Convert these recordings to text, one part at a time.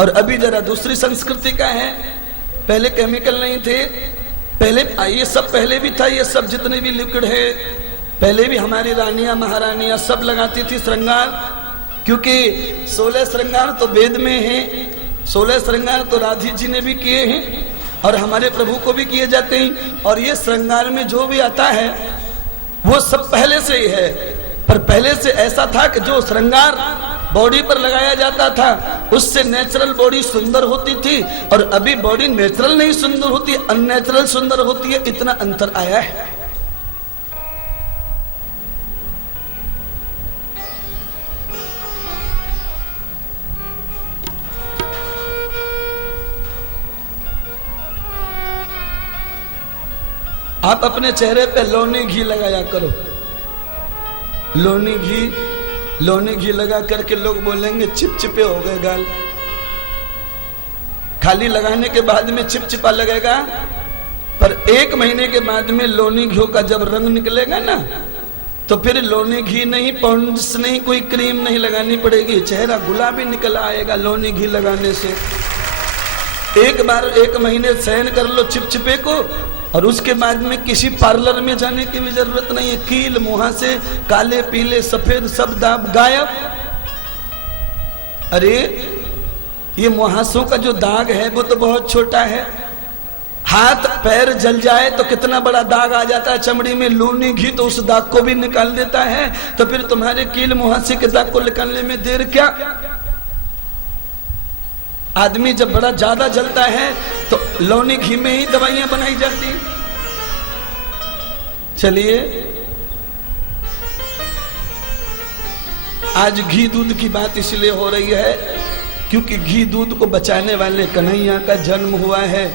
और अभी जरा दूसरी संस्कृति का है। पहले केमिकल नहीं थे, पहले ये सब पहले भी था, ये सब जितने भी लिक्विड है पहले भी हमारी रानियां महारानियां सब लगाती थी श्रृंगार, क्योंकि 16 श्रृंगार तो वेद में है, 16 श्रृंगार तो राधी जी ने भी किए हैं और हमारे प्रभु को भी किए जाते हैं। और ये श्रृंगार में जो भी आता है वो सब पहले से ही है, पर पहले से ऐसा था कि जो श्रृंगार बॉडी पर लगाया जाता था उससे नेचुरल बॉडी सुंदर होती थी, और अभी बॉडी नेचुरल नहीं सुंदर होती, अननेचुरल सुंदर होती है। इतना अंतर आया है। आप अपने चेहरे पे लोनी घी लगाया करो, लोनी घी लगा करके लोग बोलेंगे चिपचिपे हो गए गाल। खाली लगाने के बाद में चिपचिपा लगेगा, पर 1 महीने के बाद में लोनी घी का जब रंग निकलेगा ना, तो फिर लोनी घी नहीं, पॉन्ड्स नहीं, कोई क्रीम नहीं लगानी पड़ेगी, चेहरा गुलाबी निकल आएगा लोनी घी लगाने से। एक बार 1 महीने सहन कर लो चिपचिपे को, और उसके बाद में किसी पार्लर में जाने की भी जरूरत नहीं है। कील मुहासे काले पीले सफेद सब दाग गायब। अरे ये मुहासों का जो दाग है वो तो बहुत छोटा है, हाथ पैर जल जाए तो कितना बड़ा दाग आ जाता है चमड़ी में। लोनी घी तो उस दाग को भी निकाल देता है, तो फिर तुम्हारे कील मुहासे के दाग को निकालने में देर क्या। आदमी जब बड़ा ज्यादा जलता है तो लौनी घी में ही दवाइयां बनाई जाती हैं। चलिए आज घी दूध की बात इसलिए हो रही है क्योंकि घी दूध को बचाने वाले कन्हैया का जन्म हुआ है,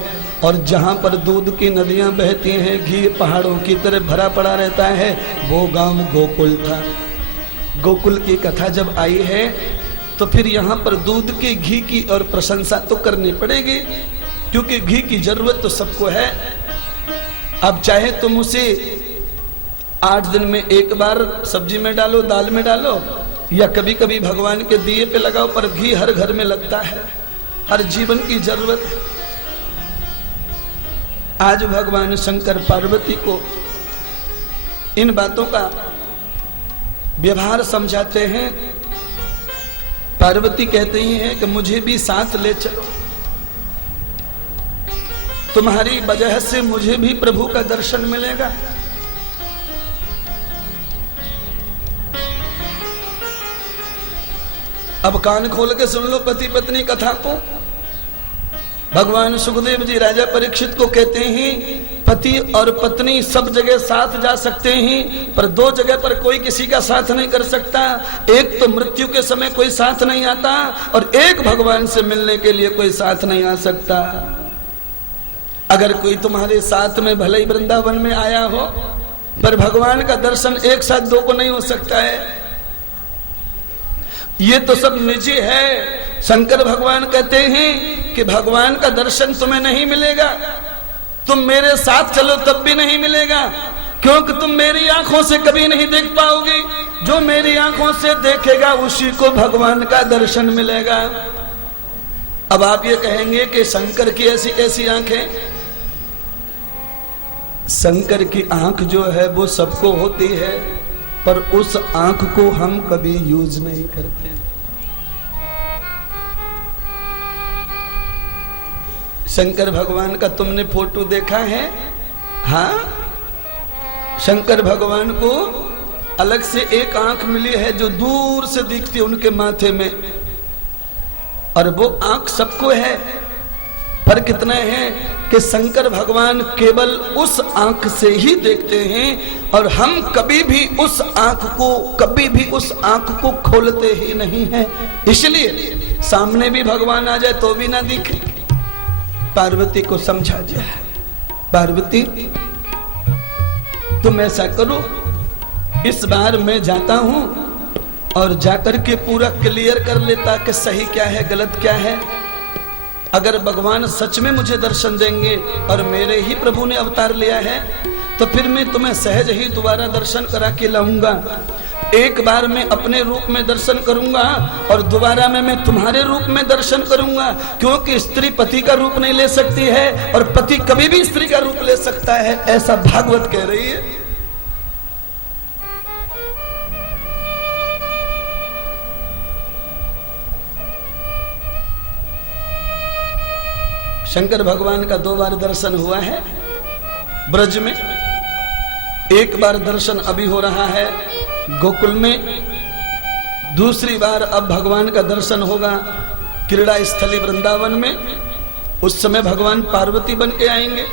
और जहां पर दूध की नदियां बहती हैं, घी पहाड़ों की तरह भरा पड़ा रहता है, वो गांव गोकुल था। गोकुल की कथा जब आई है तो फिर यहाँ पर दूध के घी की और प्रशंसा तो करनी पड़ेगी, क्योंकि घी की जरूरत तो सबको है। अब चाहे तुम उसे 8 दिन में 1 बार सब्जी में डालो, दाल में डालो, या कभी कभी भगवान के दिए पे लगाओ, पर घी हर घर में लगता है, हर जीवन की जरूरत है। आज भगवान शंकर पार्वती को इन बातों का व्यवहार समझाते हैं। पार्वती कहते ही हैं कि मुझे भी साथ ले चलो, तुम्हारी वजह से मुझे भी प्रभु का दर्शन मिलेगा। अब कान खोल के सुन लो पति पत्नी कथा को। भगवान सुखदेव जी राजा परीक्षित को कहते हैं पति और पत्नी सब जगह साथ जा सकते हैं, पर 2 जगह पर कोई किसी का साथ नहीं कर सकता। एक तो मृत्यु के समय कोई साथ नहीं आता, और एक भगवान से मिलने के लिए कोई साथ नहीं आ सकता। अगर कोई तुम्हारे साथ में भले ही वृंदावन में आया हो, पर भगवान का दर्शन एक साथ 2 को नहीं हो सकता है। ये तो सब निजी है। शंकर भगवान कहते हैं कि भगवान का दर्शन तुम्हें नहीं मिलेगा, तुम मेरे साथ चलो तब भी नहीं मिलेगा, क्योंकि तुम मेरी आंखों से कभी नहीं देख पाओगे। जो मेरी आंखों से देखेगा उसी को भगवान का दर्शन मिलेगा। अब आप ये कहेंगे कि शंकर की ऐसी कैसी आंखें? शंकर की आंख जो है वो सबको होती है, पर उस आंख को हम कभी यूज नहीं करते। शंकर भगवान का तुमने फोटो देखा है? हाँ, शंकर भगवान को अलग से एक आंख मिली है जो दूर से दिखती है उनके माथे में, और वो आंख सबको है। पर कितना है कि शंकर भगवान केवल उस आंख से ही देखते हैं, और हम कभी भी उस आंख को खोलते ही नहीं हैं। इसलिए सामने भी भगवान आ जाए तो भी ना दिखे। पार्वती को समझा जाए, पार्वती तुम ऐसा करो, इस बार मैं जाता हूं और जाकर के पूरा क्लियर कर लेता कि सही क्या है गलत क्या है। अगर भगवान सच में मुझे दर्शन देंगे और मेरे ही प्रभु ने अवतार लिया है, तो फिर मैं तुम्हें सहज ही दोबारा दर्शन करा के लाऊंगा। एक बार मैं अपने रूप में दर्शन करूंगा और दोबारा में मैं तुम्हारे रूप में दर्शन करूंगा, क्योंकि स्त्री पति का रूप नहीं ले सकती है और पति कभी भी स्त्री का रूप ले सकता है, ऐसा भागवत कह रही है। शंकर भगवान का 2 बार दर्शन हुआ है ब्रज में, एक बार दर्शन अभी हो रहा है गोकुल में, दूसरी बार अब भगवान का दर्शन होगा क्रीड़ा स्थली वृंदावन में। उस समय भगवान पार्वती बन के आएंगे।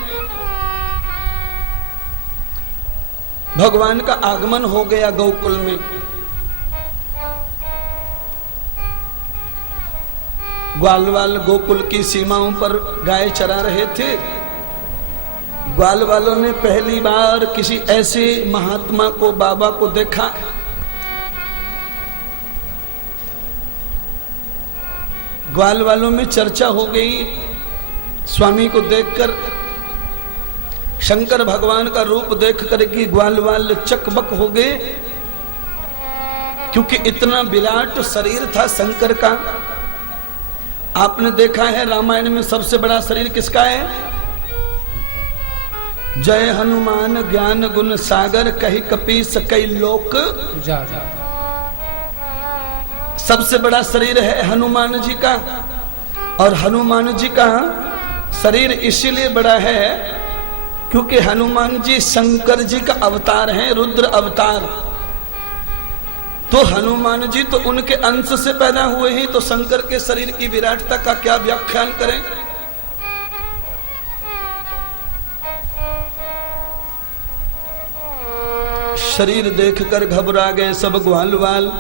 भगवान का आगमन हो गया गोकुल में। ग्वालवाल गोकुल की सीमाओं पर गाय चरा रहे थे। ग्वाल वालों ने पहली बार किसी ऐसे महात्मा को, बाबा को देखा। ग्वाल वालों में चर्चा हो गई स्वामी को देखकर, शंकर भगवान का रूप देख करके ग्वाल वाल चकबक हो गए, क्योंकि इतना विराट शरीर था शंकर का। आपने देखा है रामायण में सबसे बड़ा शरीर किसका है? जय हनुमान ज्ञान गुण सागर, कही कपीस कई लोक उजागर। सबसे बड़ा शरीर है हनुमान जी का, और हनुमान जी का शरीर इसीलिए बड़ा है क्योंकि हनुमान जी शंकर जी का अवतार हैं, रुद्र अवतार। तो हनुमान जी तो उनके अंश से पैदा हुए ही, तो शंकर के शरीर की विराटता का क्या व्याख्यान करें। शरीर देखकर घबरा गए सब ग्वालवाल।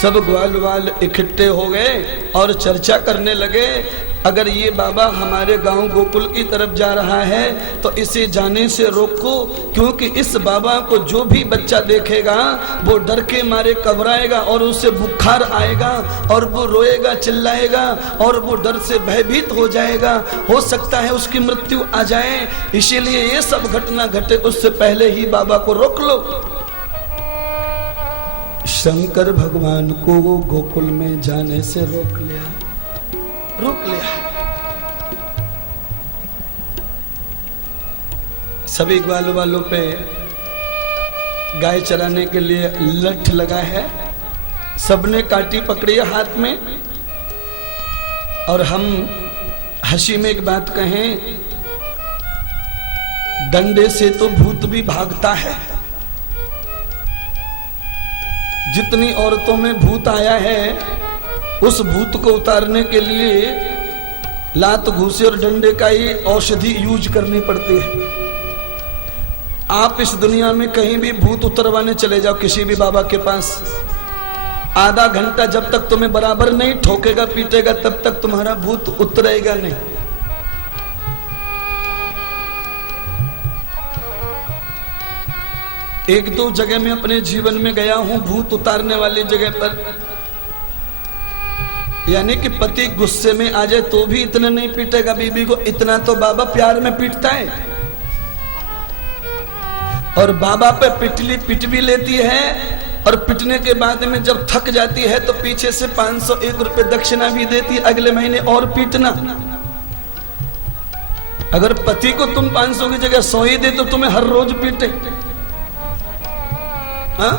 सब ग्वालवाल इकट्ठे हो गए और चर्चा करने लगे, अगर ये बाबा हमारे गांव गोकुल की तरफ जा रहा है तो इसे जाने से रोको, क्योंकि इस बाबा को जो भी बच्चा देखेगा वो डर के मारे घबराएगा और उसे बुखार आएगा और वो रोएगा चिल्लाएगा और वो डर से भयभीत हो जाएगा, हो सकता है उसकी मृत्यु आ जाए। इसीलिए ये सब घटना घटे उससे पहले ही बाबा को रोक लो। शंकर भगवान को गोकुल में जाने से रोक लिया। सभी ग्वाल वालों पे गाय चराने के लिए लठ लगा है, सबने काटी पकड़ी है हाथ में। और हम हंसी में एक बात कहें, डंडे से तो भूत भी भागता है। जितनी औरतों में भूत आया है, उस भूत को उतारने के लिए लात घूसे और डंडे का ही औषधि यूज करनी पड़ती है। आप इस दुनिया में कहीं भी भूत उतरवाने चले जाओ किसी भी बाबा के पास, आधा घंटा जब तक तुम्हें बराबर नहीं ठोकेगा पीटेगा तब तक तुम्हारा भूत उतरेगा नहीं। एक दो जगह में अपने जीवन में गया हूं भूत उतारने वाली जगह पर, यानी कि पति गुस्से में आ जाए तो भी इतना नहीं पीटेगा बीबी को, इतना तो बाबा प्यार में पीटता है। और बाबा पे पिटली पिट भी लेती है, और पिटने के बाद में जब थक जाती है तो पीछे से 501 रुपए दक्षिणा भी देती है, अगले महीने और पीटना। अगर पति को तुम 500 की जगह 100 ही दे तो तुम्हें हर रोज पीटे। हाँ?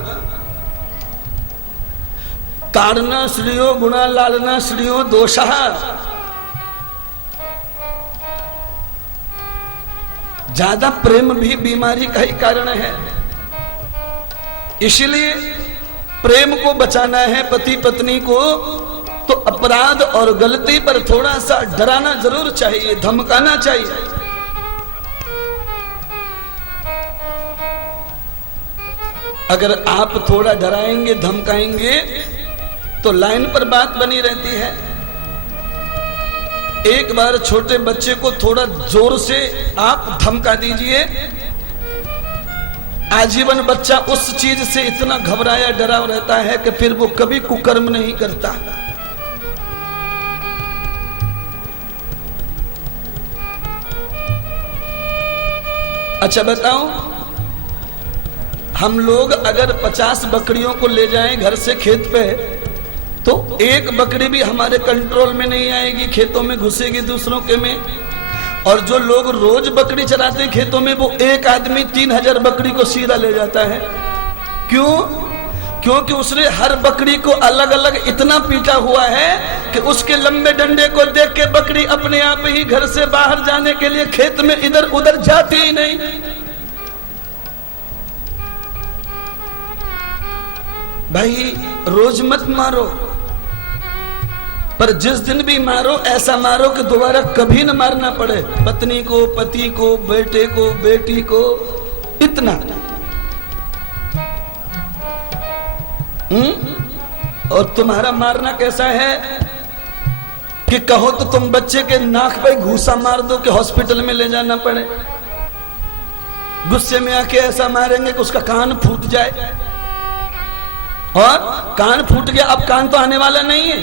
ताड़ना श्रियो गुणा लालना श्रियो दोषः। ज्यादा प्रेम भी बीमारी का ही कारण है। इसलिए प्रेम को बचाना है पति पत्नी को, तो अपराध और गलती पर थोड़ा सा डराना जरूर चाहिए, धमकाना चाहिए। अगर आप थोड़ा डराएंगे धमकाएंगे तो लाइन पर बात बनी रहती है। एक बार छोटे बच्चे को थोड़ा जोर से आप धमका दीजिए, आजीवन बच्चा उस चीज से इतना घबराया डरा रहता है कि फिर वो कभी कुकर्म नहीं करता। अच्छा बताओ, हम लोग अगर 50 बकरियों को ले जाएं घर से खेत पे, तो एक बकरी भी हमारे कंट्रोल में नहीं आएगी, खेतों में घुसेगी दूसरों के में। और जो लोग रोज बकरी चराते हैं खेतों में, वो एक आदमी 3000 बकरी को सीधा ले जाता है। क्यों? क्योंकि उसने हर बकरी को अलग अलग इतना पीटा हुआ है कि उसके लंबे डंडे को देख के बकरी अपने आप ही घर से बाहर जाने के लिए खेत में इधर उधर जाती ही नहीं। भाई रोज मत मारो, पर जिस दिन भी मारो ऐसा मारो कि दोबारा कभी न मारना पड़े, पत्नी को, पति को, बेटे को, बेटी को, इतना। और तुम्हारा मारना कैसा है कि कहो तो तुम बच्चे के नाक पे घूसा मार दो कि हॉस्पिटल में ले जाना पड़े। गुस्से में आके ऐसा मारेंगे कि उसका कान फूट जाए, और कान फूट गया, अब कान तो आने वाला नहीं है,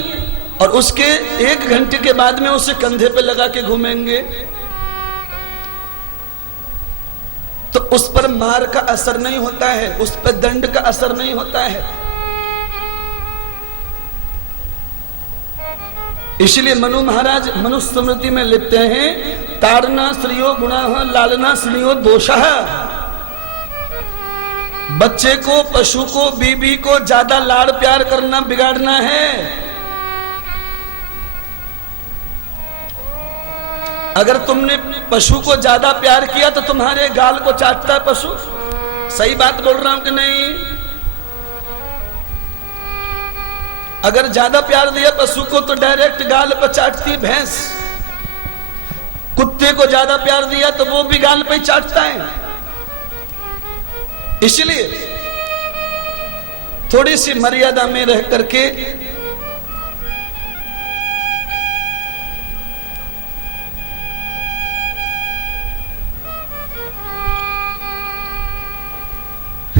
और उसके 1 घंटे के बाद में उसे कंधे पे लगा के घूमेंगे, तो उस पर मार का असर नहीं होता है, उस पर दंड का असर नहीं होता है। इसलिए मनु महाराज मनुस्मृति में लिखते हैं, ताड़ना श्रियो गुणः लालना श्रियो दोषः। बच्चे को, पशु को, बीबी को ज्यादा लाड़ प्यार करना बिगाड़ना है। अगर तुमने पशु को ज्यादा प्यार किया तो तुम्हारे गाल को चाटता है पशु। सही बात बोल रहा हूं कि नहीं? अगर ज्यादा प्यार दिया पशु को तो डायरेक्ट गाल पर चाटती भैंस। कुत्ते को ज्यादा प्यार दिया तो वो भी गाल पे चाटता है। इसलिए थोड़ी सी मर्यादा में रह करके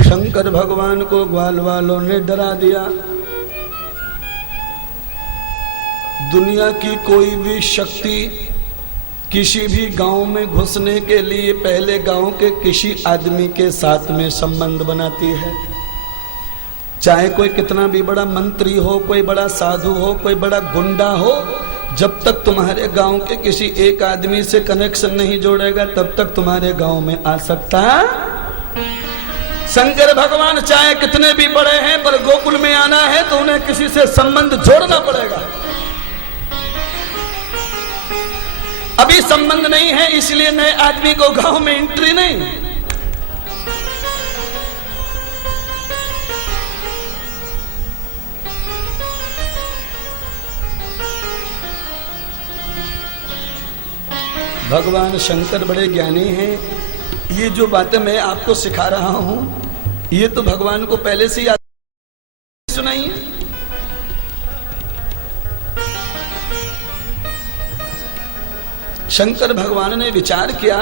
शंकर भगवान को ग्वाल वालों ने डरा दिया। दुनिया की कोई भी शक्ति किसी भी गांव में घुसने के लिए पहले गांव के किसी आदमी के साथ में संबंध बनाती है। चाहे कोई कितना भी बड़ा मंत्री हो, कोई बड़ा साधु हो, कोई बड़ा गुंडा हो, जब तक तुम्हारे गांव के किसी एक आदमी से कनेक्शन नहीं जोड़ेगा तब तक तुम्हारे गांव में आ सकता। शंकर भगवान चाहे कितने भी बड़े हैं, पर गोकुल में आना है तो उन्हें किसी से संबंध जोड़ना पड़ेगा। अभी संबंध नहीं है, इसलिए नए आदमी को गांव में एंट्री नहीं। भगवान शंकर बड़े ज्ञानी हैं। ये जो बातें मैं आपको सिखा रहा हूं, ये तो भगवान को पहले से याद सुनाई है। शंकर भगवान ने विचार किया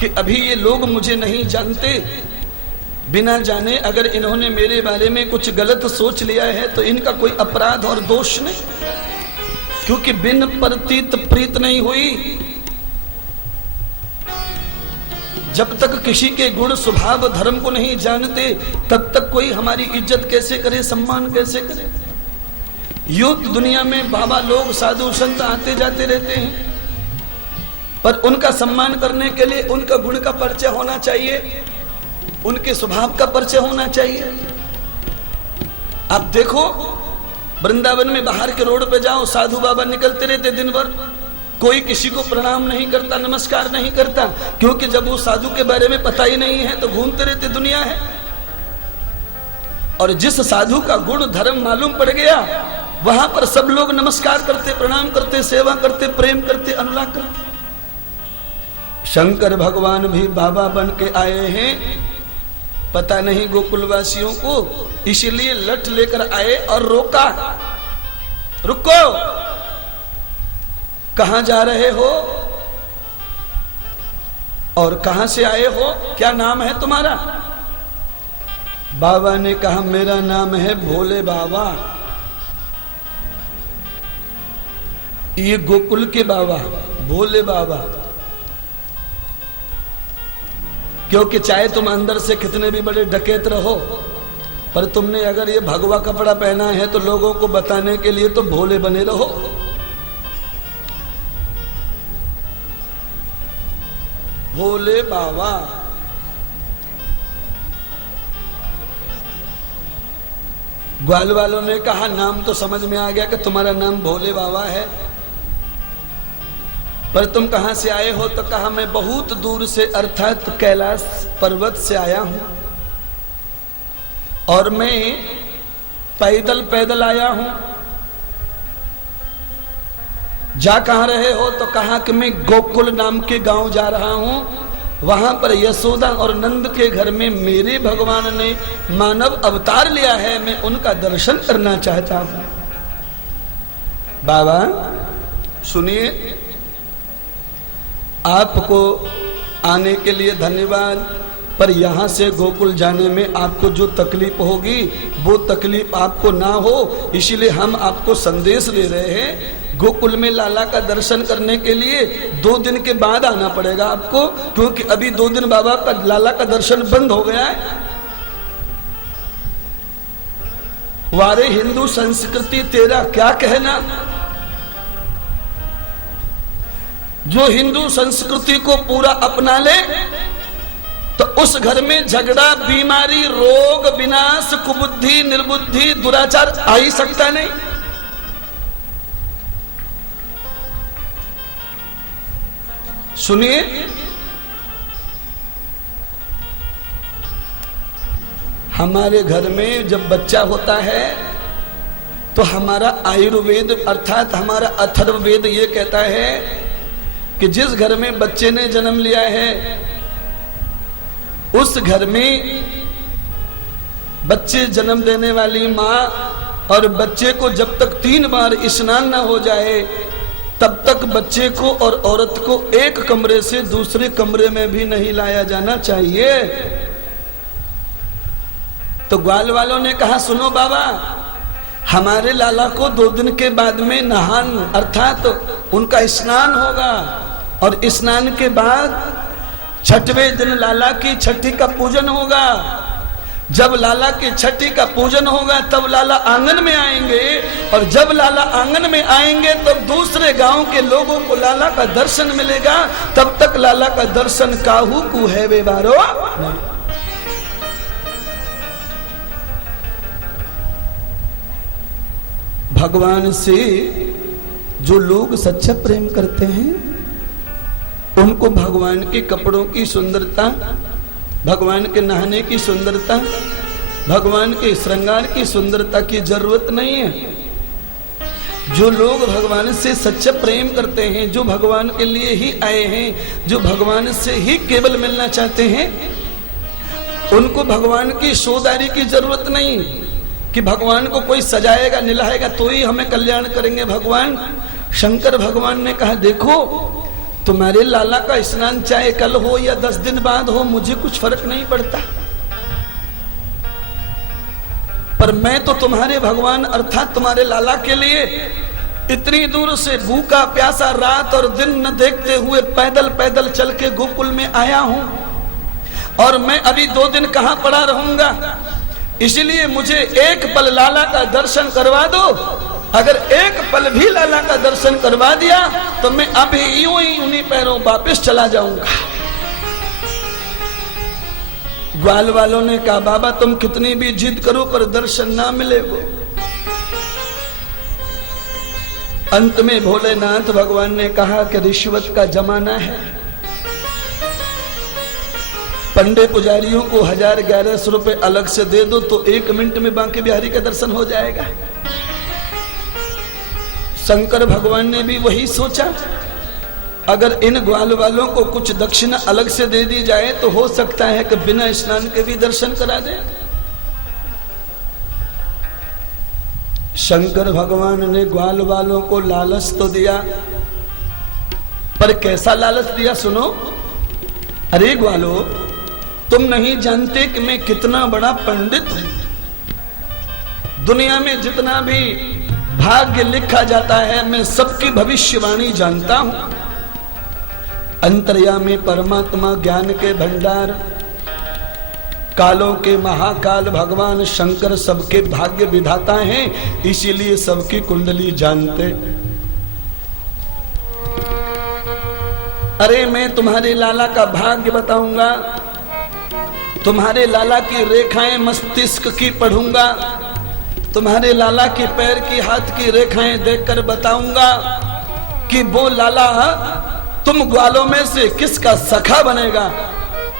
कि अभी ये लोग मुझे नहीं जानते, बिना जाने अगर इन्होंने मेरे बारे में कुछ गलत सोच लिया है तो इनका कोई अपराध और दोष नहीं, क्योंकि बिन प्रतीत प्रीत नहीं हुई। जब तक किसी के गुण स्वभाव धर्म को नहीं जानते तब तक कोई हमारी इज्जत कैसे करे, सम्मान कैसे करे। युद्ध दुनिया में बाबा लोग, साधु संत आते जाते रहते हैं, पर उनका सम्मान करने के लिए उनका गुण का परिचय होना चाहिए, उनके स्वभाव का परिचय होना चाहिए। आप देखो वृंदावन में बाहर के रोड पे जाओ, साधु बाबा निकलते रहते दिन भर, कोई किसी को प्रणाम नहीं करता, नमस्कार नहीं करता, क्योंकि जब वो साधु के बारे में पता ही नहीं है तो घूमते रहते दुनिया है। और जिस साधु का गुण धर्म मालूम पड़ गया वहां पर सब लोग नमस्कार करते, प्रणाम करते, सेवा करते, प्रेम करते, अनुराग करते। शंकर भगवान भी बाबा बन के आए हैं, पता नहीं गोकुलवासियों को, इसलिए लठ लेकर आए और रोका, रुको, कहां जा रहे हो और कहां से आए हो, क्या नाम है तुम्हारा? बाबा ने कहा मेरा नाम है भोले बाबा। ये गोकुल के बाबा भोले बाबा। क्योंकि चाहे तुम अंदर से कितने भी बड़े डकैत रहो, पर तुमने अगर ये भगवा कपड़ा पहना है तो लोगों को बताने के लिए तो भोले बने रहो। भोले बाबा। ग्वाल वालों ने कहा नाम तो समझ में आ गया कि तुम्हारा नाम भोले बाबा है, पर तुम कहां से आए हो? तो कहा मैं बहुत दूर से अर्थात कैलाश पर्वत से आया हूं, और मैं पैदल पैदल आया हूं। जा कहां रहे हो? तो कहा कि मैं गोकुल नाम के गांव जा रहा हूं, वहां पर यशोदा और नंद के घर में मेरे भगवान ने मानव अवतार लिया है, मैं उनका दर्शन करना चाहता हूं। बाबा सुनिए, आपको आने के लिए धन्यवाद, पर यहाँ से गोकुल जाने में आपको जो तकलीफ होगी वो तकलीफ आपको ना हो, इसीलिए हम आपको संदेश दे रहे हैं। गोकुल में लाला का दर्शन करने के लिए 2 दिन के बाद आना पड़ेगा आपको, क्योंकि अभी 2 दिन बाबा का लाला का दर्शन बंद हो गया है। वारे हिंदू संस्कृति तेरा क्या कहना। जो हिंदू संस्कृति को पूरा अपना ले तो उस घर में झगड़ा, बीमारी, रोग, विनाश, कुबुद्धि, निर्बुद्धि, दुराचार आ ही सकता नहीं। सुनिए, हमारे घर में जब बच्चा होता है तो हमारा आयुर्वेद अर्थात हमारा अथर्ववेद ये कहता है कि जिस घर में बच्चे ने जन्म लिया है उस घर में बच्चे जन्म देने वाली माँ और बच्चे को जब तक 3 बार स्नान ना हो जाए तब तक बच्चे को और औरत को एक कमरे से दूसरे कमरे में भी नहीं लाया जाना चाहिए। तो ग्वाल वालों ने कहा सुनो बाबा, हमारे लाला को 2 दिन के बाद में नहान अर्थात उनका स्नान होगा, और स्नान के बाद 6वें दिन लाला की छठी का पूजन होगा। जब लाला की छठी का पूजन होगा तब लाला आंगन में आएंगे, और जब लाला आंगन में आएंगे तो दूसरे गांव के लोगों को लाला का दर्शन मिलेगा। तब तक लाला का दर्शन काहू को है वे बारो। भगवान से जो लोग सच्चा प्रेम करते हैं उनको भगवान के कपड़ों की सुंदरता, भगवान के नहाने की सुंदरता, भगवान के श्रृंगार की सुंदरता की जरूरत नहीं है। जो लोग भगवान से सच्चा प्रेम करते हैं, जो भगवान के लिए ही आए हैं, जो भगवान से ही केवल मिलना चाहते हैं, उनको भगवान की शोदारी की जरूरत नहीं कि भगवान को कोई सजाएगा निलाएगा तो ही हमें कल्याण करेंगे भगवान। शंकर भगवान ने कहा देखो, तुम्हारे लाला का स्नान चाहे कल हो या 10 दिन बाद हो, मुझे कुछ फर्क नहीं पड़ता, पर मैं तो तुम्हारे भगवान अर्थात तुम्हारे लाला के लिए इतनी दूर से भूखा प्यासा रात और दिन न देखते हुए पैदल पैदल चल के गोकुल में आया हूं, और मैं अभी 2 दिन कहां पड़ा रहूंगा। इसलिए मुझे एक पल लाला का दर्शन करवा दो। अगर एक पल भी लाला का दर्शन करवा दिया तो मैं अभी यूं ही उन्हीं पैरों वापस चला जाऊंगा। ग्वाल वालों ने कहा बाबा तुम कितनी भी जिद करो पर दर्शन ना मिलेगा। अंत में भोलेनाथ भगवान ने कहा कि रिश्वत का जमाना है, पंडे पुजारियों को 1000-1100 रुपए अलग से दे दो तो 1 मिनट में बांके बिहारी का दर्शन हो जाएगा। शंकर भगवान ने भी वही सोचा, अगर इन ग्वाल वालों को कुछ दक्षिणा अलग से दे दी जाए तो हो सकता है कि बिना स्नान के भी दर्शन करा दे। शंकर भगवान ने ग्वाल वालों को लालच तो दिया, पर कैसा लालच दिया सुनो। अरे ग्वालो, तुम नहीं जानते कि मैं कितना बड़ा पंडित हूं। दुनिया में जितना भी भाग्य लिखा जाता है मैं सबकी भविष्यवाणी जानता हूं। अंतर्यामी परमात्मा ज्ञान के भंडार कालों के महाकाल भगवान शंकर सबके भाग्य विधाता हैं, इसीलिए सबकी कुंडली जानते। अरे मैं तुम्हारे लाला का भाग्य बताऊंगा, तुम्हारे लाला की रेखाएं मस्तिष्क की पढ़ूंगा, तुम्हारे लाला की पैर की हाथ की रेखाएं देखकर बताऊंगा कि वो लाला तुम ग्वालों में से किसका सखा बनेगा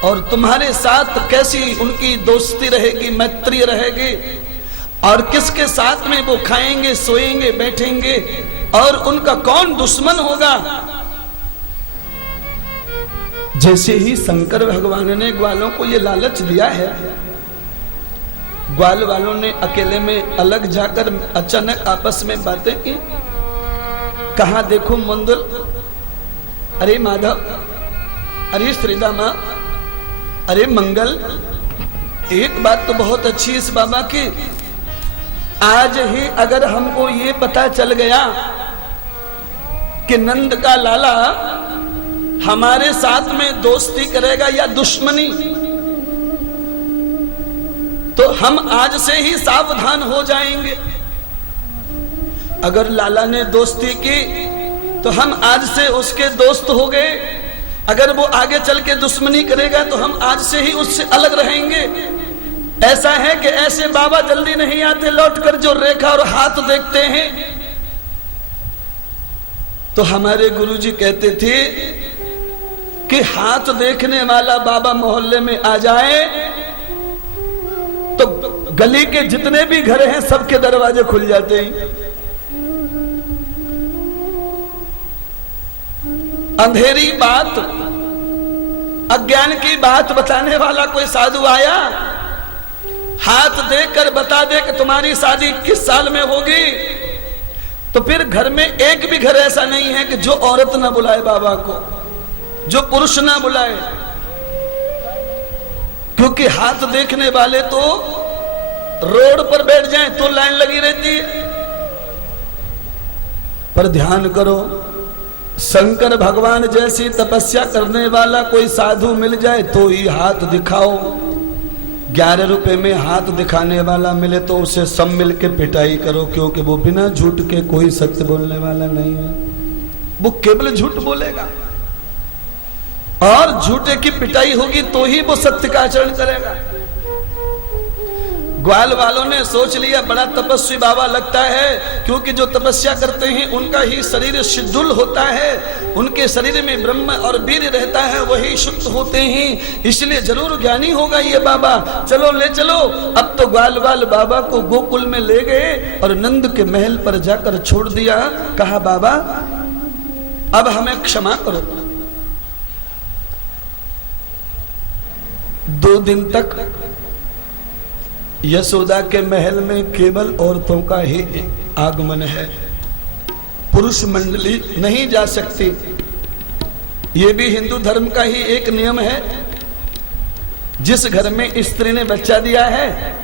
और तुम्हारे साथ कैसी उनकी दोस्ती रहेगी, मैत्री रहेगी, और किसके साथ में वो खाएंगे, सोएंगे, बैठेंगे, और उनका कौन दुश्मन होगा। जैसे ही शंकर भगवान ने ग्वालों को ये लालच दिया है, ग्वाल वालों ने अकेले में अलग जाकर अचानक आपस में बातें की। कहा देखो मंदुल, अरे माधव, अरे श्रीदामा, अरे मंगल, एक बात तो बहुत अच्छी इस बाबा की, आज ही अगर हमको ये पता चल गया कि नंद का लाला हमारे साथ में दोस्ती करेगा या दुश्मनी, तो हम आज से ही सावधान हो जाएंगे। अगर लाला ने दोस्ती की तो हम आज से उसके दोस्त हो गए, अगर वो आगे चल के दुश्मनी करेगा तो हम आज से ही उससे अलग रहेंगे। ऐसा है कि ऐसे बाबा जल्दी नहीं आते लौटकर जो रेखा और हाथ देखते हैं। तो हमारे गुरुजी कहते थे कि हाथ देखने वाला बाबा मोहल्ले में आ जाए तो गली के जितने भी घर हैं सबके दरवाजे खुल जाते हैं। अंधेरी बात, अज्ञान की बात बताने वाला कोई साधु आया, हाथ देखकर बता दे कि तुम्हारी शादी किस साल में होगी, तो फिर घर में एक भी घर ऐसा नहीं है कि जो औरत ना बुलाए बाबा को, जो पुरुष ना बुलाए, क्योंकि हाथ देखने वाले तो रोड पर बैठ जाएं तो लाइन लगी रहती है। पर ध्यान करो, शंकर भगवान जैसी तपस्या करने वाला कोई साधु मिल जाए तो ही हाथ दिखाओ। 11 रुपए में हाथ दिखाने वाला मिले तो उसे सब मिल के पिटाई करो, क्योंकि वो बिना झूठ के कोई सत्य बोलने वाला नहीं है, वो केवल झूठ बोलेगा, और झूठे की पिटाई होगी तो ही वो सत्य का आचरण करेगा। ग्वाल वालों ने सोच लिया बड़ा तपस्वी बाबा लगता है, क्योंकि जो तपस्या करते हैं उनका ही शरीर शिद्दुल होता है, उनके शरीर में ब्रह्म और वीर रहता है, वही शुद्ध होते हैं, इसलिए जरूर ज्ञानी होगा ये बाबा, चलो ले चलो। अब तो ग्वाल वाल बाबा को गोकुल में ले गए और नंद के महल पर जाकर छोड़ दिया। कहा बाबा अब हमें क्षमा करो। 2 दिन तक यशोदा के महल में केवल औरतों का ही आगमन है, पुरुष मंडली नहीं जा सकती। ये भी हिंदू धर्म का ही एक नियम है। जिस घर में स्त्री ने बच्चा दिया है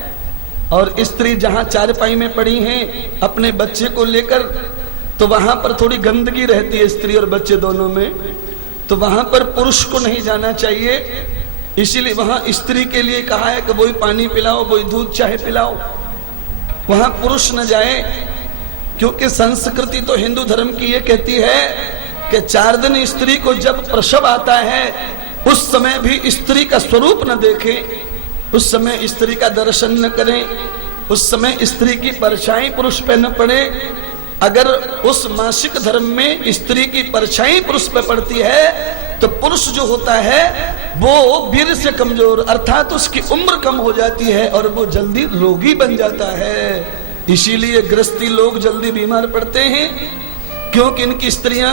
और स्त्री जहां चारपाई में पड़ी हैं अपने बच्चे को लेकर, तो वहां पर थोड़ी गंदगी रहती है स्त्री और बच्चे दोनों में, तो वहां पर पुरुष को नहीं जाना चाहिए। इसीलिए वहां स्त्री के लिए कहा है कि वही पानी पिलाओ, वही दूध चाहे पिलाओ, वहां पुरुष न जाए, क्योंकि संस्कृति तो हिंदू धर्म की ये कहती है कि 4 दिन स्त्री को जब प्रसव आता है उस समय भी स्त्री का स्वरूप न देखें, उस समय स्त्री का दर्शन न करें, उस समय स्त्री की परछाई पुरुष पे न पड़े। अगर उस मासिक धर्म में स्त्री की परछाई पुरुष पे पड़ती है तो पुरुष जो होता है वो वीर से कमजोर, अर्थात उसकी उम्र कम हो जाती है और वो जल्दी रोगी बन जाता है। इसीलिए गृहस्थी लोग जल्दी बीमार पड़ते हैं, क्योंकि इनकी स्त्रियां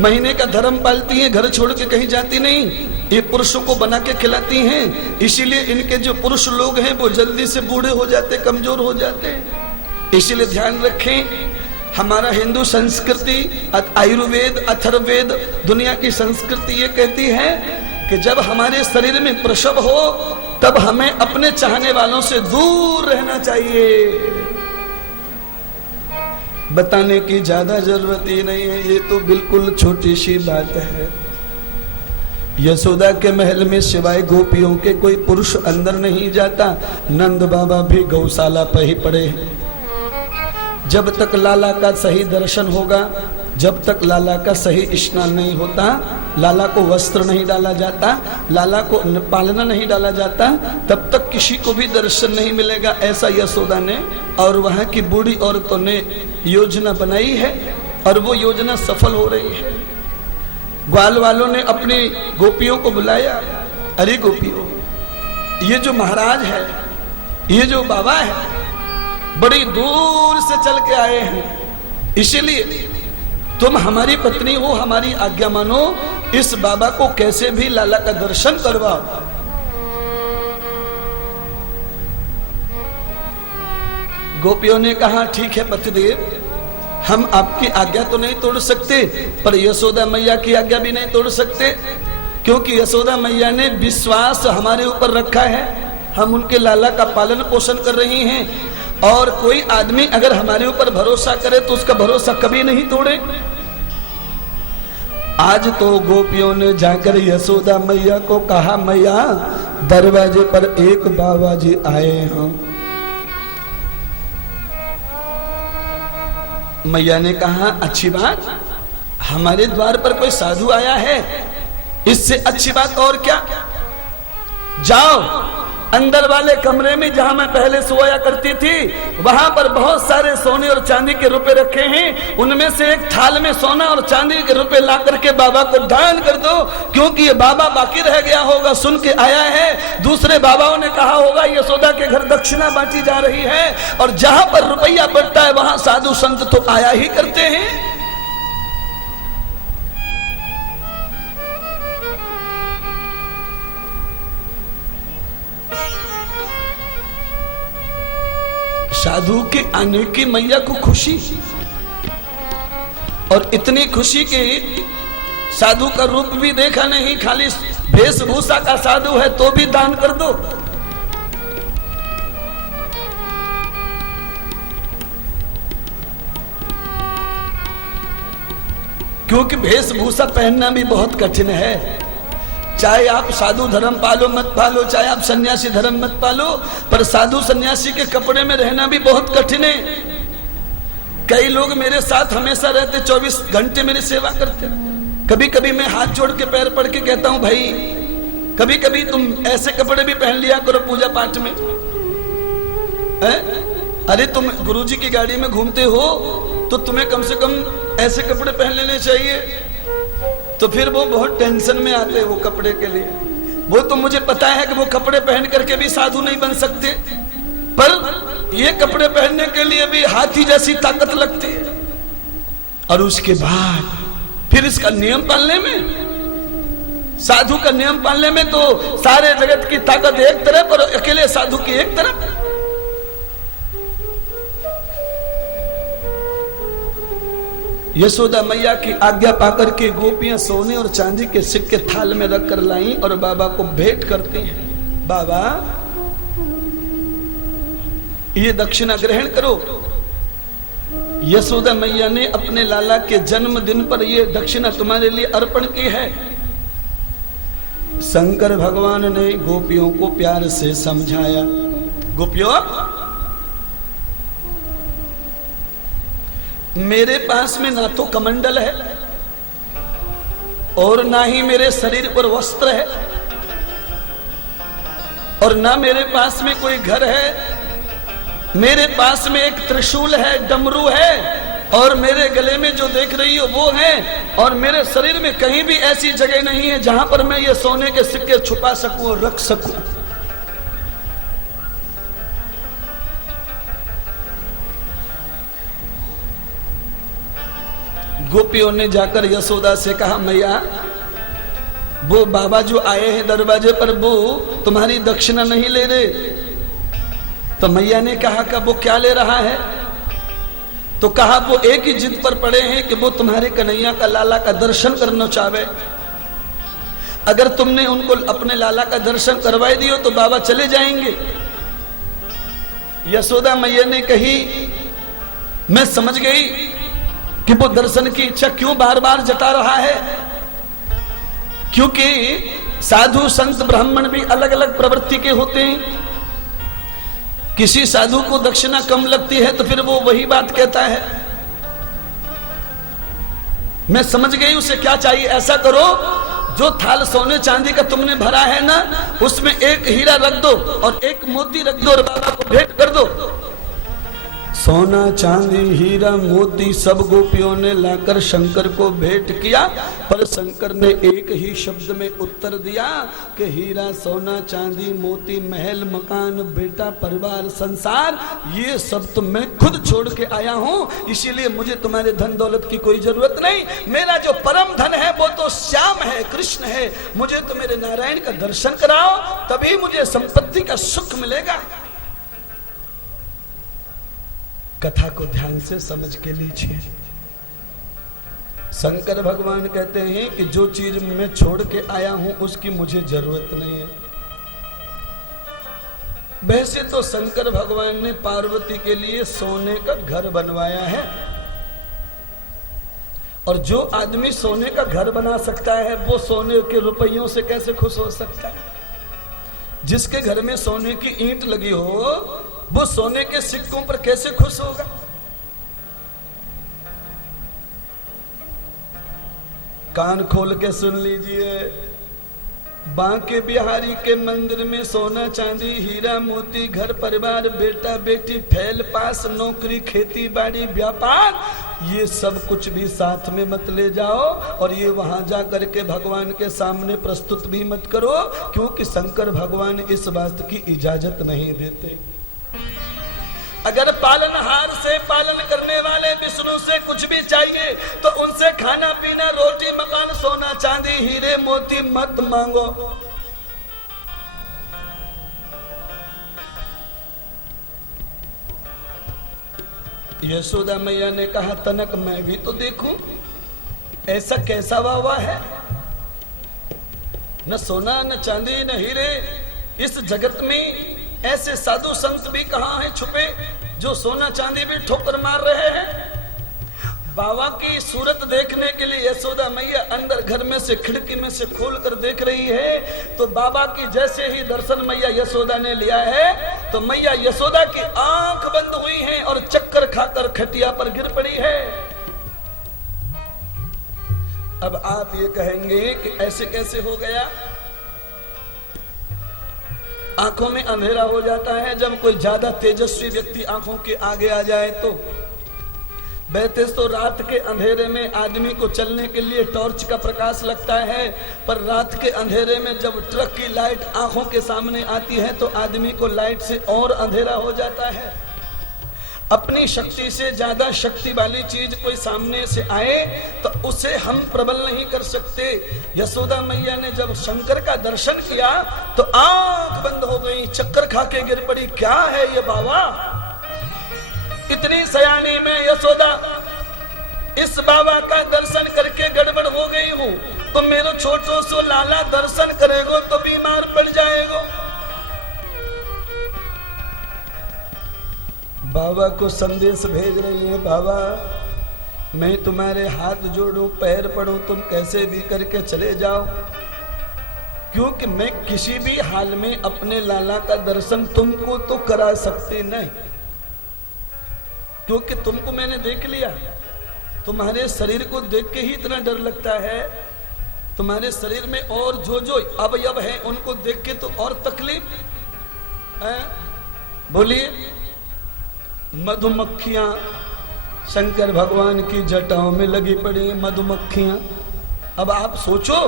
महीने का धर्म पालती हैं, घर छोड़ के कहीं जाती नहीं, ये पुरुषों को बना के खिलाती हैं। इसीलिए इनके जो पुरुष लोग हैं वो जल्दी से बूढ़े हो जाते, कमजोर हो जाते हैं। इसीलिए ध्यान रखें, हमारा हिंदू संस्कृति, आयुर्वेद, अथर्ववेद, दुनिया की संस्कृति ये कहती है कि जब हमारे शरीर में प्रसव हो तब हमें अपने चाहने वालों से दूर रहना चाहिए। बताने की ज्यादा जरूरत ही नहीं है, ये तो बिल्कुल छोटी सी बात है। यशोदा के महल में सिवाय गोपियों के कोई पुरुष अंदर नहीं जाता। नंद बाबा भी गौशाला पर ही पड़े हैं। जब तक लाला का सही दर्शन होगा, जब तक लाला का सही स्नान नहीं होता, लाला को वस्त्र नहीं डाला जाता, लाला को पालना नहीं डाला जाता, तब तक किसी को भी दर्शन नहीं मिलेगा। ऐसा यशोदा ने और वहां की बूढ़ी औरतों ने योजना बनाई है और वो योजना सफल हो रही है। ग्वाल वालों ने अपनी गोपियों को बुलाया, अरे गोपियों, ये जो महाराज है, ये जो बाबा है, बड़ी दूर से चल के आए हैं, इसीलिए तुम हमारी पत्नी हो, हमारी आज्ञा मानो, इस बाबा को कैसे भी लाला का दर्शन करवाओ। गोपियों ने कहा ठीक है पतिदेव, हम आपकी आज्ञा तो नहीं तोड़ सकते, पर यशोदा मैया की आज्ञा भी नहीं तोड़ सकते, क्योंकि यशोदा मैया ने विश्वास हमारे ऊपर रखा है। हम उनके लाला का पालन पोषण कर रही हैं, और कोई आदमी अगर हमारे ऊपर भरोसा करे तो उसका भरोसा कभी नहीं तोड़े। आज तो गोपियों ने जाकर यशोदा मैया को कहा, मैया दरवाजे पर एक बाबा जी आए हैं। मैया ने कहा अच्छी बात, हमारे द्वार पर कोई साधु आया है, इससे अच्छी बात और क्या। जाओ अंदर वाले कमरे में जहां मैं पहले सोया करती थी, वहां पर बहुत सारे सोने और चांदी के रुपए रखे हैं, उनमें से एक थाल में सोना और चांदी के रुपए ला करके बाबा को दान कर दो, क्योंकि ये बाबा बाकी रह गया होगा, सुन के आया है। दूसरे बाबाओं ने कहा होगा यशोदा के घर दक्षिणा बांटी जा रही है, और जहां पर रुपया बढ़ता है वहां साधु संत तो आया ही करते हैं। साधु के आने की मैया को खुशी, और इतनी खुशी कि साधु का रूप भी देखा नहीं, खाली वेशभूषा का साधु है तो भी दान कर दो। क्योंकि वेशभूषा पहनना भी बहुत कठिन है। चाहे आप साधु धर्म पालो मत पालो, चाहे आप सन्यासी धर्म मत पालो, पर साधु सन्यासी के कपड़े में रहना भी बहुत कठिन है। कई लोग मेरे साथ हमेशा रहते, 24 घंटे मेरी सेवा करते। कभी कभी मैं हाथ जोड़ के पैर पड़ के कहता हूं, भाई कभी कभी तुम ऐसे कपड़े भी पहन लिया करो पूजा पाठ में। अरे तुम गुरुजी की गाड़ी में घूमते हो तो तुम्हें कम से कम ऐसे कपड़े पहन लेने चाहिए। तो फिर वो बहुत टेंशन में आते हैं वो कपड़े के लिए। वो तो मुझे पता है कि वो कपड़े पहन करके भी साधु नहीं बन सकते, पर ये कपड़े पहनने के लिए भी हाथी जैसी ताकत लगती है। और उसके बाद फिर इसका नियम पालने में, साधु का नियम पालने में तो सारे जगत की ताकत एक तरफ और अकेले साधु की एक तरफ। यशोदा मैया की आज्ञा पाकर के गोपियां सोने और चांदी के सिक्के थाल में रखकर लाई और बाबा को भेंट करती हैं। बाबा ये दक्षिणा ग्रहण करो। यशोदा मैया ने अपने लाला के जन्मदिन पर ये दक्षिणा तुम्हारे लिए अर्पण की है। शंकर भगवान ने गोपियों को प्यार से समझाया, गोपियों मेरे पास में ना तो कमंडल है और ना ही मेरे शरीर पर वस्त्र है, और ना मेरे पास में कोई घर है। मेरे पास में एक त्रिशूल है, डमरू है, और मेरे गले में जो देख रही हो वो है, और मेरे शरीर में कहीं भी ऐसी जगह नहीं है जहां पर मैं ये सोने के सिक्के छुपा सकूं और रख सकूं। गोपियों ने जाकर यशोदा से कहा, मैया वो बाबा जो आए हैं दरवाजे पर वो तुम्हारी दक्षिणा नहीं ले रहे। तो मैया ने कहा कि वो क्या ले रहा है? तो कहा वो एक ही जिद पर पड़े हैं कि वो तुम्हारे कन्हैया का लाला का दर्शन करना चाहे। अगर तुमने उनको अपने लाला का दर्शन करवाई दियो तो बाबा चले जाएंगे। यशोदा मैया ने कही, मैं समझ गई कि वो दर्शन की इच्छा क्यों बार बार जता रहा है, क्योंकि साधु संत ब्राह्मण भी अलग अलग प्रवृत्ति के होते हैं। किसी साधु को दक्षिणा कम लगती है तो फिर वो वही बात कहता है, मैं समझ गई उसे क्या चाहिए, ऐसा करो जो थाल सोने चांदी का तुमने भरा है ना, उसमें एक हीरा रख दो और एक मोती रख दो और बाबा को भेंट कर दो। सोना चांदी हीरा मोती सब गोपियों ने लाकर शंकर को भेंट किया, पर शंकर ने एक ही शब्द में उत्तर दिया कि हीरा सोना चांदी मोती महल मकान बेटा परिवार संसार ये सब तो मैं खुद छोड़ के आया हूं, इसीलिए मुझे तुम्हारे धन दौलत की कोई जरूरत नहीं। मेरा जो परम धन है वो तो श्याम है, कृष्ण है। मुझे तो मेरे नारायण का दर्शन कराओ, तभी मुझे संपत्ति का सुख मिलेगा। कथा को ध्यान से समझ के लीजिए। शंकर भगवान कहते हैं कि जो चीज मैं छोड़ के आया हूं उसकी मुझे जरूरत नहीं है। वैसे तो शंकर भगवान ने पार्वती के लिए सोने का घर बनवाया है, और जो आदमी सोने का घर बना सकता है वो सोने के रुपयों से कैसे खुश हो सकता है। जिसके घर में सोने की ईंट लगी हो वो सोने के सिक्कों पर कैसे खुश होगा। कान खोल के सुन लीजिए, बांके बिहारी के मंदिर में सोना चांदी हीरा मोती घर परिवार बेटा बेटी फैल पास नौकरी खेती बाड़ी व्यापार ये सब कुछ भी साथ में मत ले जाओ, और ये वहां जा करके भगवान के सामने प्रस्तुत भी मत करो, क्योंकि शंकर भगवान इस बात की इजाजत नहीं देते। अगर पालनहार से पालन करने वाले विष्णु से कुछ भी चाहिए तो उनसे खाना पीना रोटी मकान सोना चांदी हीरे मोती मत मांगो। यशोदा मैया ने कहा, तनक मैं भी तो देखूं ऐसा कैसा वावा है, न सोना न चांदी न हीरे। इस जगत में ऐसे साधु संत भी कहां हैं छुपे जो सोना चांदी भी ठोकर मार रहे हैं। बाबा की सूरत देखने के लिए यशोदा मैया अंदर घर में से खिड़की में से खोल कर देख रही है, तो बाबा की जैसे ही दर्शन मैया यशोदा ने लिया है तो मैया यशोदा की आंख बंद हुई है और चक्कर खाकर खटिया पर गिर पड़ी है। अब आप ये कहेंगे कि ऐसे कैसे हो गया। आंखों में अंधेरा हो जाता है जब कोई ज्यादा तेजस्वी व्यक्ति आंखों के आगे आ जाए तो। वैसे तो रात के अंधेरे में आदमी को चलने के लिए टॉर्च का प्रकाश लगता है, पर रात के अंधेरे में जब ट्रक की लाइट आंखों के सामने आती है तो आदमी को लाइट से और अंधेरा हो जाता है। अपनी शक्ति से ज्यादा शक्ति वाली चीज कोई सामने से आए तो उसे हम प्रबल नहीं कर सकते। यशोदा मैया ने जब शंकर का दर्शन किया तो आंख बंद हो गई, चक्कर खा के गिर पड़ी। क्या है ये बाबा, इतनी सयानी में यशोदा इस बाबा का दर्शन करके गड़बड़ हो गई हूँ, तो मेरे छोटो सो लाला दर्शन करेगो तो बीमार पड़ जाएगो। बाबा को संदेश भेज रही है, बाबा मैं तुम्हारे हाथ जोड़ूं पैर पड़ूं, तुम कैसे भी करके चले जाओ, क्योंकि मैं किसी भी हाल में अपने लाला का दर्शन तुमको तो करा सकती नहीं, क्योंकि तुमको मैंने देख लिया। तुम्हारे शरीर को देख के ही इतना डर लगता है, तुम्हारे शरीर में और जो जो अवयव है उनको देख के तो और तकलीफ है। बोलिए, मधुमक्खियां शंकर भगवान की जटाओं में लगी पड़ी मधुमक्खियां। अब आप सोचो,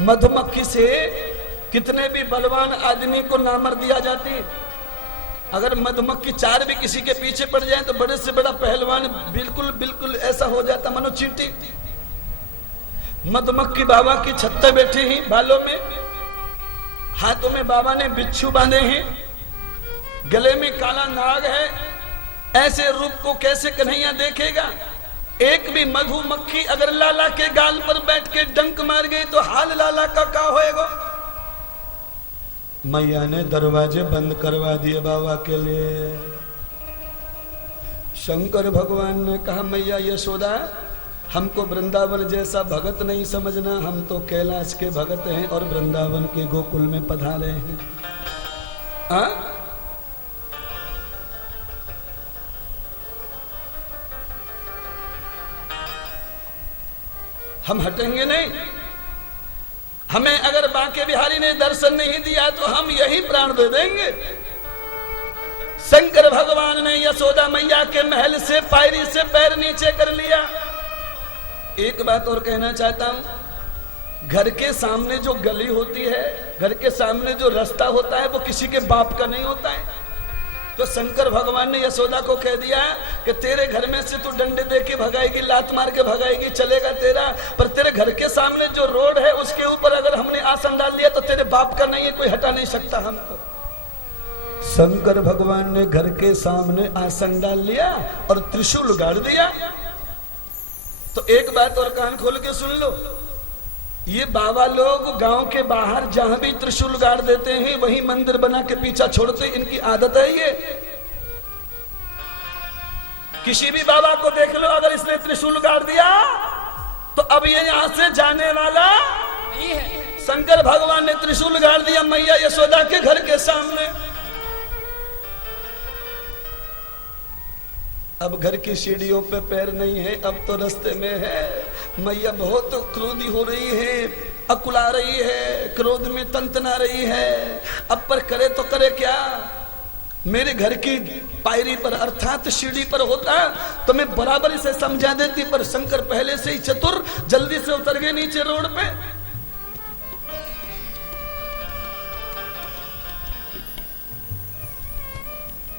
मधुमक्खी से कितने भी बलवान आदमी को नामर दिया जाती। अगर मधुमक्खी चार भी किसी के पीछे पड़ जाए तो बड़े से बड़ा पहलवान बिल्कुल बिल्कुल ऐसा हो जाता मनो चींटी। मधुमक्खी बाबा की छत पे बैठी ही, बालों में हाथों में बाबा ने बिच्छू बांधे हैं, गले में काला नाग है। ऐसे रूप को कैसे कन्हैया देखेगा। एक भी मधुमक्खी अगर लाला के गाल पर बैठ के डंक मार गई तो हाल लाला का क्या होएगा। मैया ने दरवाजे बंद करवा दिए बाबा के लिए। शंकर भगवान ने कहा, मैया यशोदा हमको वृंदावन जैसा भगत नहीं समझना, हम तो कैलाश के भगत हैं और वृंदावन के गोकुल में पधारे हैं। हम हटेंगे नहीं। हमें अगर बांके बिहारी ने दर्शन नहीं दिया तो हम यही प्राण दे देंगे। शंकर भगवान ने यशोदा मैया के महल से पायरी से पैर नीचे कर लिया। एक बात और कहना चाहता हूं, घर के सामने जो गली होती है, घर के सामने जो रास्ता होता है, वो किसी के बाप का नहीं होता है। तो शंकर भगवान ने यशोदा को कह दिया कि तेरे घर में से तू डंडे दे के भगाएगी, लात मार के भगाएगी, चलेगा तेरा, पर तेरे घर के सामने जो रोड है उसके ऊपर अगर हमने आसन डाल लिया तो तेरे बाप का नहीं है, कोई हटा नहीं सकता हमको। शंकर भगवान ने घर के सामने आसन डाल लिया और त्रिशूल गाड़ दिया। तो एक बात और कान खोल के सुन लो, ये बाबा लोग गांव के बाहर जहां भी त्रिशूल गाड़ देते हैं वहीं मंदिर बना के पीछा छोड़ते, इनकी आदत है ये। किसी भी बाबा को देख लो, अगर इसने त्रिशूल गाड़ दिया तो अब ये यहां से जाने वाला नहीं है। शंकर भगवान ने त्रिशूल गाड़ दिया मैया यशोदा के घर के सामने। अब घर की सीढ़ियों पे पैर नहीं है, अब तो रास्ते में है। मैया बहुत क्रोधी हो रही है, अकुला रही है, क्रोध में तंतना रही है। अब पर करे तो करे क्या? मेरे घर की पायरी पर अर्थात सीढ़ी पर होता तो मैं बराबर इसे समझा देती, पर शंकर पहले से ही चतुर, जल्दी से उतर गए नीचे रोड पे।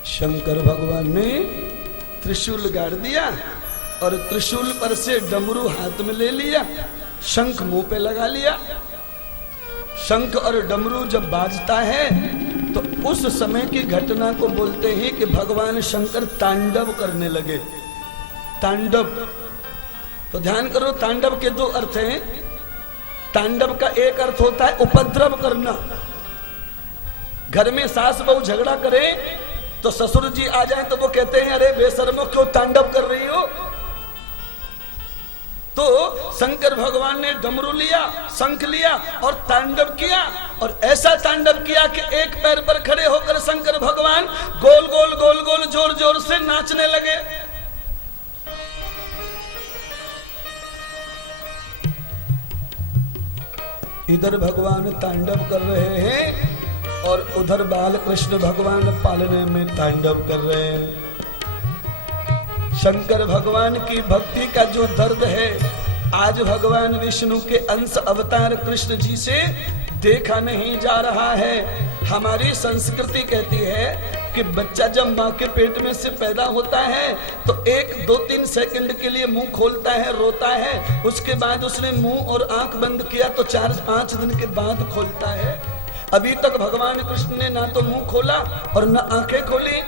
शंकर भगवान ने त्रिशूल गाड़ दिया और त्रिशूल पर से डमरू हाथ में ले लिया, शंख मुंह पे लगा लिया। शंख और डमरू जब बाजता है तो उस समय की घटना को बोलते हैं कि भगवान शंकर तांडव करने लगे। तांडव, तो ध्यान करो, तांडव के दो अर्थ हैं। तांडव का एक अर्थ होता है उपद्रव करना। घर में सास बहू झगड़ा करे तो ससुर जी आ जाए तो वो कहते हैं अरे बेशर्मो क्यों तांडव कर रही हो। तो शंकर भगवान ने डमरू लिया, शंख लिया और तांडव किया, और ऐसा तांडव किया कि एक पैर पर खड़े होकर शंकर भगवान गोल गोल गोल गोल जोर जोर से नाचने लगे। इधर भगवान तांडव कर रहे हैं और उधर बाल कृष्ण भगवान पालने में तांडव कर रहे हैं। शंकर भगवान की भक्ति का जो दर्द है आज भगवान विष्णु के अंश अवतार कृष्ण जी से देखा नहीं जा रहा है। हमारी संस्कृति कहती है कि बच्चा जब माँ के पेट में से पैदा होता है तो 1, 2, 3 सेकंड के लिए मुंह खोलता है, रोता है, उसके बाद उसने मुंह और आंख बंद किया तो 4-5 दिन के बाद खोलता है। अभी तक भगवान कृष्ण ने ना तो मुंह खोला और ना आंखें खोली,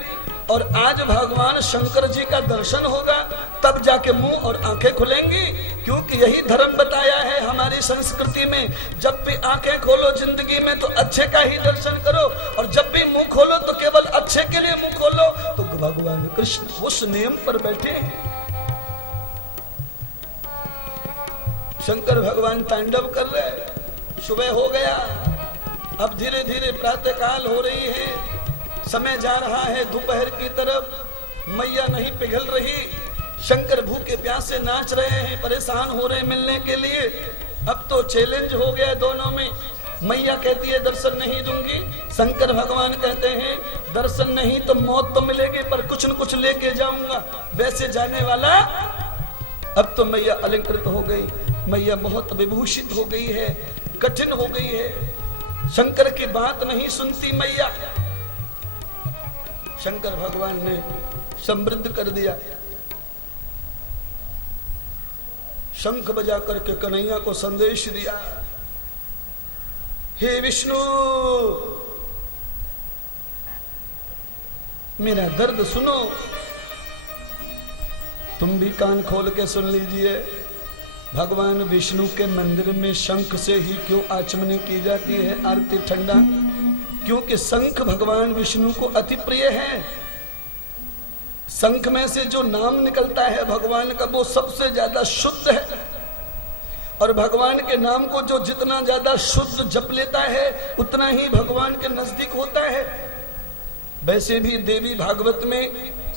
और आज भगवान शंकर जी का दर्शन होगा तब जाके मुंह और आंखें खुलेंगी, क्योंकि यही धर्म बताया है हमारी संस्कृति में। जब भी आंखें खोलो जिंदगी में तो अच्छे का ही दर्शन करो, और जब भी मुंह खोलो तो केवल अच्छे के लिए मुंह खोलो। तो भगवान कृष्ण उस नियम पर बैठे हैं। शंकर भगवान तांडव कर रहे हैं। सुबह हो गया, अब धीरे धीरे प्रातः काल हो रही है, समय जा रहा है दोपहर की तरफ। मैया नहीं पिघल रही, शंकर भूखे प्यासे नाच रहे हैं, परेशान हो रहे हैं मिलने के लिए। अब तो चैलेंज हो गया दोनों में। मैया कहती है दर्शन नहीं दूंगी, शंकर भगवान कहते हैं दर्शन नहीं तो मौत तो मिलेगी पर कुछ न कुछ लेके जाऊंगा। वैसे जाने वाला। अब तो मैया अलंकृत हो गई, मैया बहुत विभूषित हो गई है, कठिन हो गई है। शंकर की बात नहीं सुनती मैया। शंकर भगवान ने समृद्ध कर दिया, शंख बजा करके कन्हैया को संदेश दिया, हे विष्णु मेरा दर्द सुनो। तुम भी कान खोल के सुन लीजिए, भगवान विष्णु के मंदिर में शंख से ही क्यों आचमनी की जाती है, आरती ठंडा? क्योंकि शंख भगवान विष्णु को अति प्रिय है। शंख में से जो नाम निकलता है भगवान का वो सबसे ज्यादा शुद्ध है, और भगवान के नाम को जो जितना ज्यादा शुद्ध जप लेता है उतना ही भगवान के नजदीक होता है। वैसे भी देवी भागवत में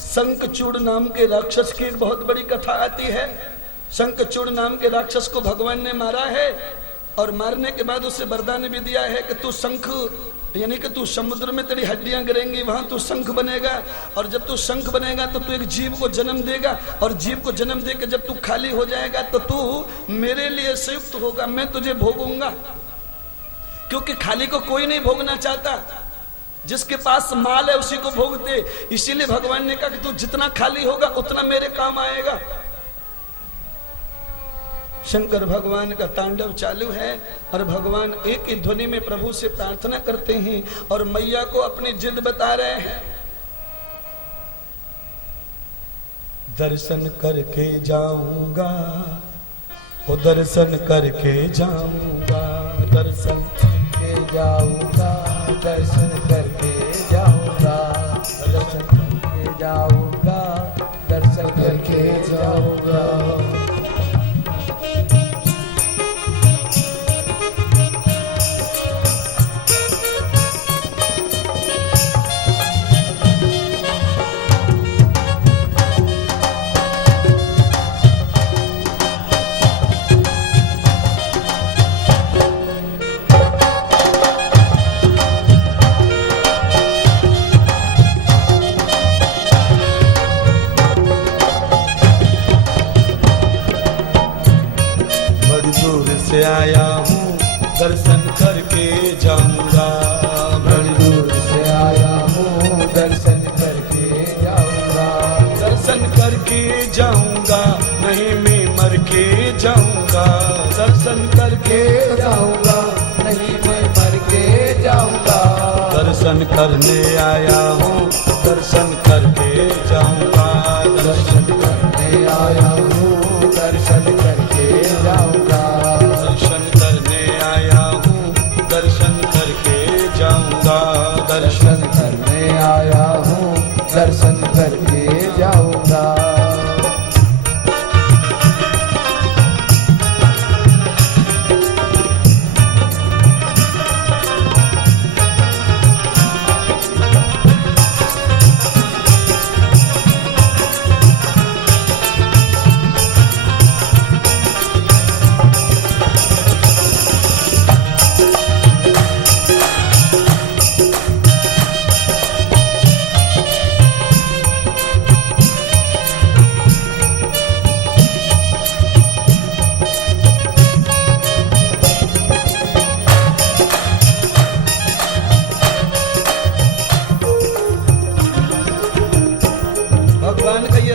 शंखचूड़ नाम के राक्षस की एक बहुत बड़ी कथा आती है। शंखचूड़ नाम के राक्षस को भगवान ने मारा है, और मारने के बाद उसे वरदान भी दिया है कि तू शंख, यानी कि तू समुद्र में तेरी हड्डियां गिरेंगी, वहां तू शंख बनेगा, और जब तू शंख बनेगा तो तू एक जीव को जन्म देगा, और जीव को जन्म देकर जब तू खाली हो जाएगा तो तू मेरे लिए संयुक्त होगा, मैं तुझे भोगूंगा। क्योंकि खाली को कोई नहीं भोगना चाहता, जिसके पास माल है उसी को भोगते। इसीलिए भगवान ने कहा कि तू जितना खाली होगा उतना मेरे काम आएगा। शंकर भगवान का तांडव चालू है, और भगवान एक ही ध्वनि में प्रभु से प्रार्थना करते हैं और मैया को अपनी जिद बता रहे हैं। दर्शन करके जाऊंगा, ओ दर्शन करके जाऊंगा, दर्शन करके जाऊंगा, दर्शन करके जाऊंगा, दर्शन करके जाऊंगा, दर्शन करके जाऊंगा। आया हूँ दर्शन करके जाऊंगा, बड़ी दूर से आया हूँ दर्शन करके जाऊंगा, दर्शन करके जाऊंगा, नहीं मैं मर के जाऊंगा, दर्शन करके जाऊंगा, नहीं मैं मर के जाऊंगा, दर्शन करने आया हूँ दर्शन करके जाऊंगा, दर्शन करने आया हूँ दर्शन करके जाऊंगा, दर्शन करने आया हूँ दर्शन करके जाऊंगा।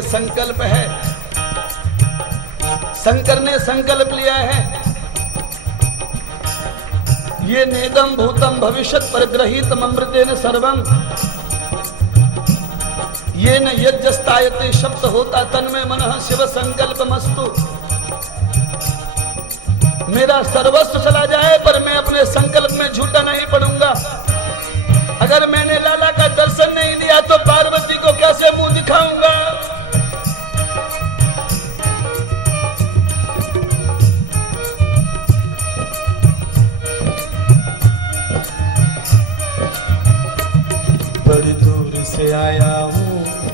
संकल्प है, शंकर ने संकल्प लिया है, ये नेदम भूतम भविष्यत परग्रहीतम अमृतेन सर्वम, ये न यज्ञस्तायते शब्द होता तन्मे मनः शिव संकल्पमस्तु। मेरा सर्वस्व चला जाए पर मैं अपने संकल्प में झूठा नहीं पड़ूंगा। अगर मैंने लाला का दर्शन नहीं लिया तो पार्वती को कैसे मुंह दिखाऊंगा। बड़ी दूर से आया हूँ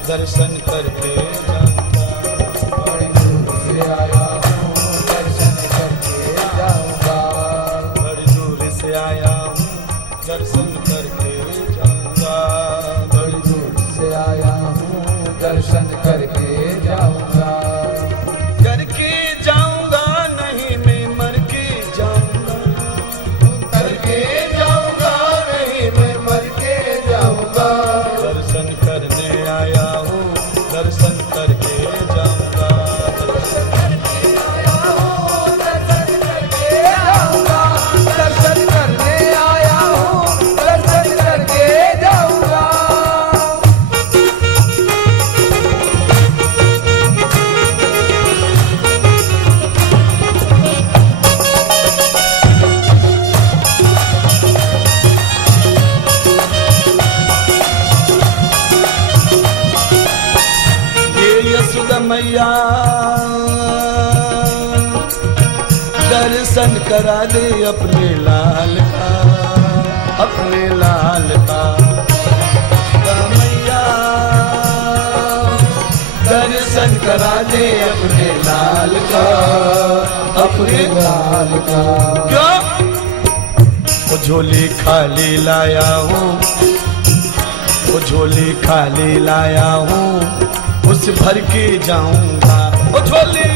दर्शन करके जाऊंगा, बड़ी दूर से आया हूँ दर्शन करके जाऊंगा, बड़ी दूर से आया हूँ दर्शन करके जाऊंगा, बड़ी दूर से आया हूँ दर्शन करके जाऊंगा, करके जाऊंगा नहीं मैं मर के जाऊंगा, करके जाऊंगा नहीं मैं मर के जाऊंगा, दर्शन करने आया हूँ दर्शन दर्शन करा दे अपने लाल का, अपने लाल का। मैया दर्शन करा दे अपने लाल का, अपने लाल का। क्यों? वो झोली खाली लाया हूँ, वो झोली खाली लाया हूँ, उस भर के जाऊंगा। वो झोली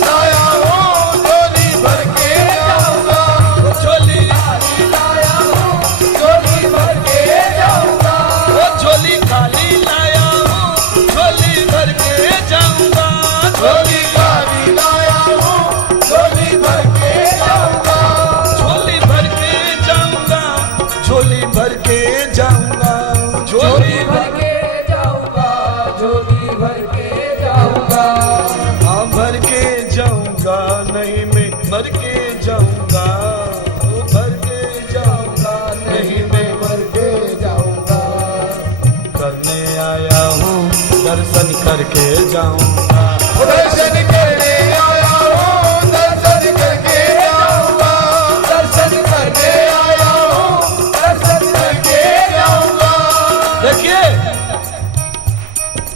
लाया हूँ, झोली भर के जाऊंगा। वो झोली खाली लाया हूँ, झोली भर के जाऊंगा। वो झोली खाली लाया हूँ, झोली भर के जाऊंगा। झोली खाली लाया हूँ, झोली भर के जाऊंगा। झोली भर के जाऊंगा, झोली भर के जाऊंगा। झोली भर के जाऊंगा, झोली भर के जाऊंगा। हाँ भर के जाऊंगा, नहीं मैं मर के जाऊंगा। वो भर के जाऊंगा, नहीं मैं मर के जाऊंगा। करने आया हूँ, दर्शन करके जाऊंगा। दर्शन करने आया हूँ, दर्शन करके जाऊंगा। दर्शन करने आया हूँ, दर्शन करके जाऊंगा। देखिए,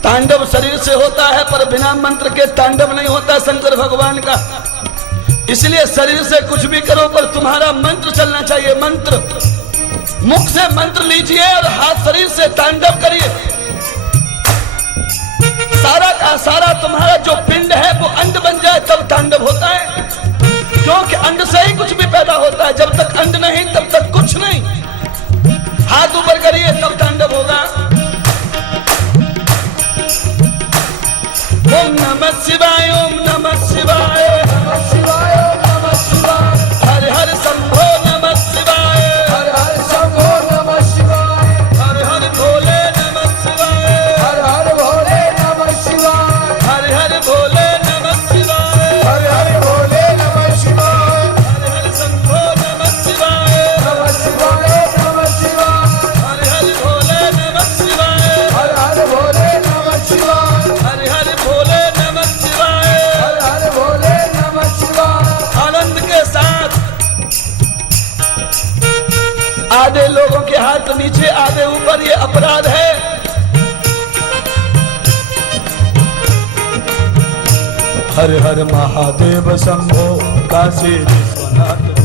तांडव शरीर से होता है पर बिना मंत्र के तांडव नहीं होता शंकर भगवान का। इसलिए शरीर से कुछ भी करो पर तुम्हारा मंत्र चलना चाहिए। मंत्र मुख से मंत्र लीजिए और हाथ शरीर से तांडव करिए। सारा का सारा तुम्हारा जो पिंड है वो अंड बन जाए तब तांडव होता है, क्योंकि अंड से ही कुछ भी पैदा होता है। जब तक अंड नहीं तब तक कुछ नहीं। हाथ ऊपर करिए तब तांडव होगा। ओम नमः शिवाय, ओम नमः शिवाय, नमः शिवाय, ओम नमः शिवाय। हर हर शंभो नमः शिवाय, हर हर शंभो नमः शिवाय। हर हर भोले नमः शिवाय, हर हर भोले नमः शिवाय। हर हर भोले नमः शिवाय, हर हर भोले नमः शिवाय। हर हर शंभो नमः शिवाय, नमः शिवाय, नमः शिवाय। हर हर भोले नमः शिवाय, हर हर भोले नमः शिवाय। हर हर भोले नमः शिवाय, हर हर भोले नमः शिवाय। आनंद के साथ आधे लोगों के हाथ नीचे आधे ऊपर, ये अपराध है। हर हर महादेव शंभो काशी विश्वनाथ।